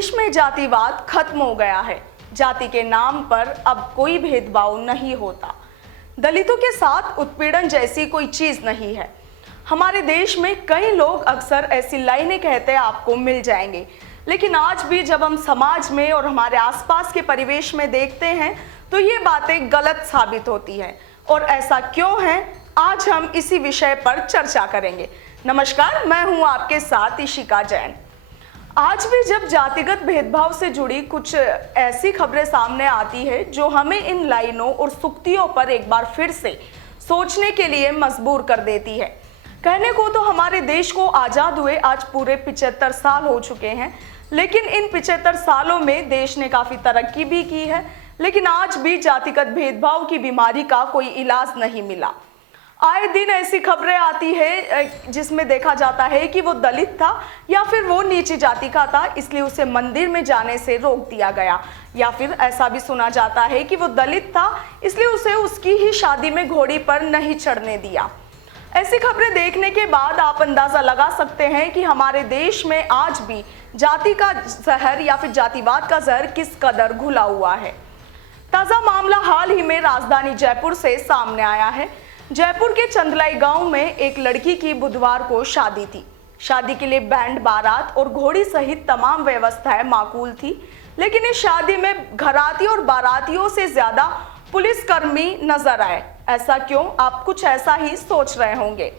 देश में जातिवाद खत्म हो गया है। जाति के नाम पर अब कोई भेदभाव नहीं होता। दलितों के साथ उत्पीड़न जैसी कोई चीज नहीं है। हमारे देश में कई लोग अक्सर ऐसी लाइनें कहते आपको मिल जाएंगे, लेकिन आज भी जब हम समाज में और हमारे आसपास के परिवेश में देखते हैं तो ये बातें गलत साबित होती हैं। और ऐसा क्यों है, आज हम इसी विषय पर चर्चा करेंगे। नमस्कार, मैं हूं आपके साथ इशिका जैन। आज भी जब जातिगत भेदभाव से जुड़ी कुछ ऐसी खबरें सामने आती है जो हमें इन लाइनों और सुक्तियों पर एक बार फिर से सोचने के लिए मजबूर कर देती है। कहने को तो हमारे देश को आज़ाद हुए आज पूरे 75 साल हो चुके हैं, लेकिन इन 75 सालों में देश ने काफ़ी तरक्की भी की है, लेकिन आज भी जातिगत भेदभाव की बीमारी का कोई इलाज नहीं मिला। आए दिन ऐसी खबरें आती है जिसमें देखा जाता है कि वो दलित था या फिर वो नीची जाति का था, इसलिए उसे मंदिर में जाने से रोक दिया गया, या फिर ऐसा भी सुना जाता है कि वो दलित था इसलिए उसे उसकी ही शादी में घोड़ी पर नहीं चढ़ने दिया। ऐसी खबरें देखने के बाद आप अंदाजा लगा सकते हैं कि हमारे देश में आज भी जाति का जहर या फिर जातिवाद का जहर किस कदर घुला हुआ है। ताजा मामला हाल ही में राजधानी जयपुर से सामने आया है। जयपुर के चंदलाई गांव में एक लड़की की बुधवार को शादी थी। शादी के लिए बैंड, बारात और घोड़ी सहित तमाम व्यवस्थाएं माकूल थी, लेकिन इस शादी में घराती और बारातियों से ज्यादा पुलिसकर्मी नजर आए। ऐसा क्यों, आप कुछ ऐसा ही सोच रहे होंगे।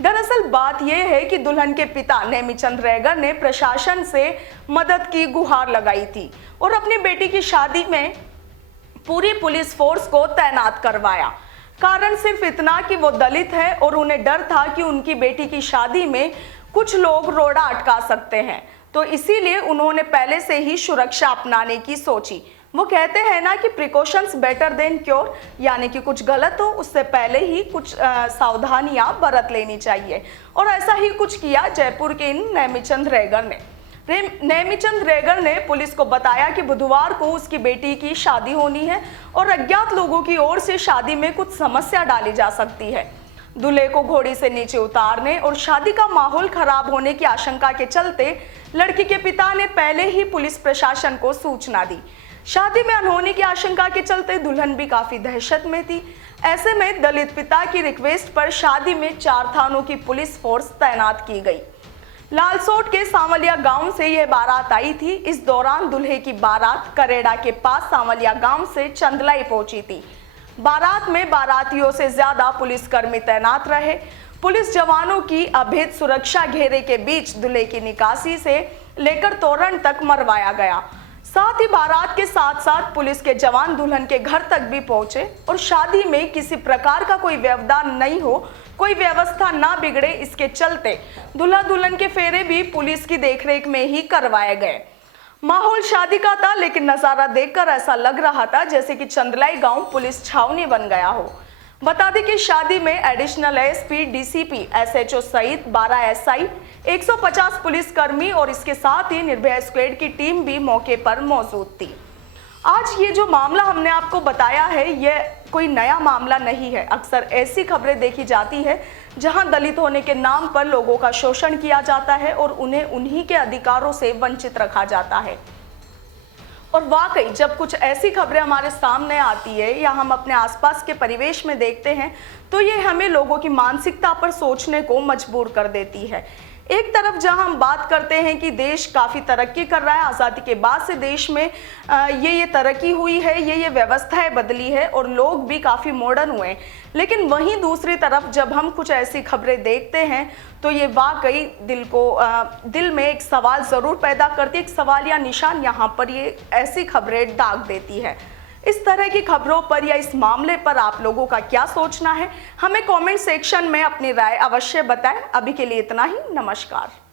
दरअसल बात यह है कि दुल्हन के पिता नेमीचंद रेगर ने प्रशासन से मदद की गुहार लगाई थी और अपनी बेटी की शादी में पूरी पुलिस फोर्स को तैनात करवाया। कारण सिर्फ इतना कि वो दलित है और उन्हें डर था कि उनकी बेटी की शादी में कुछ लोग रोड़ा अटका सकते हैं, तो इसीलिए उन्होंने पहले से ही सुरक्षा अपनाने की सोची। वो कहते हैं ना कि प्रिकॉशंस बेटर देन क्योर, यानी कि कुछ गलत हो उससे पहले ही कुछ सावधानियां बरत लेनी चाहिए। और ऐसा ही कुछ किया जयपुर के इन नेमीचंद रेगर ने। नेमीचंद रेगर ने पुलिस को बताया कि बुधवार को उसकी बेटी की शादी होनी है और अज्ञात लोगों की ओर से शादी में कुछ समस्या डाली जा सकती है। दूल्हे को घोड़ी से नीचे उतारने और शादी का माहौल खराब होने की आशंका के चलते लड़की के पिता ने पहले ही पुलिस प्रशासन को सूचना दी। शादी में अनहोनी की आशंका के चलते दुल्हन भी काफी दहशत में थी। ऐसे में दलित पिता की रिक्वेस्ट पर शादी में 4 थानों की पुलिस फोर्स तैनात की गई। लालसोट के सांवलिया गांव से यह बारात आई थी। इस दौरान दूल्हे की बारात करेड़ा के पास सांवलिया गांव से चंदलाई पहुंची थी। बारात में बारातियों से ज्यादा पुलिसकर्मी तैनात रहे। पुलिस जवानों की अभेद सुरक्षा घेरे के बीच दूल्हे की निकासी से लेकर तोरण तक मरवाया गया। साथ ही बारात के साथ साथ पुलिस के जवान दुल्हन के घर तक भी पहुंचे और शादी में किसी प्रकार का कोई व्यवधान नहीं हो, कोई व्यवस्था ना बिगड़े, इसके चलते दूल्हा दुल्हन के फेरे भी पुलिस की देखरेख में ही करवाए गए। माहौल शादी का था, लेकिन नजारा देखकर ऐसा लग रहा था जैसे कि चंदलाई गांव पुलिस छावनी बन गया हो। बता दें कि शादी में एडिशनल एसपी, डीसीपी, एसएचओ सहित 12 एसआई, 150 पुलिसकर्मी और इसके साथ ही निर्भया स्क्वाड की टीम भी मौके पर मौजूद थी। आज ये जो मामला हमने आपको बताया है, यह कोई नया मामला नहीं है। अक्सर ऐसी खबरें देखी जाती है जहां दलित होने के नाम पर लोगों का शोषण किया जाता है और उन्हें उन्हीं के अधिकारों से वंचित रखा जाता है। और वाकई जब कुछ ऐसी खबरें हमारे सामने आती है या हम अपने आसपास के परिवेश में देखते हैं तो ये हमें लोगों की मानसिकता पर सोचने को मजबूर कर देती है। एक तरफ जहां हम बात करते हैं कि देश काफ़ी तरक्की कर रहा है, आज़ादी के बाद से देश में ये तरक्की हुई है, ये व्यवस्थाएं बदली है और लोग भी काफ़ी मॉडर्न हुए हैं, लेकिन वहीं दूसरी तरफ जब हम कुछ ऐसी खबरें देखते हैं तो ये वाकई दिल में एक सवाल ज़रूर पैदा करती है। एक सवाल या निशान यहाँ पर ये ऐसी खबरें दाग देती है। इस तरह की खबरों पर या इस मामले पर आप लोगों का क्या सोचना है, हमें कमेंट सेक्शन में अपनी राय अवश्य बताएं। अभी के लिए इतना ही। नमस्कार।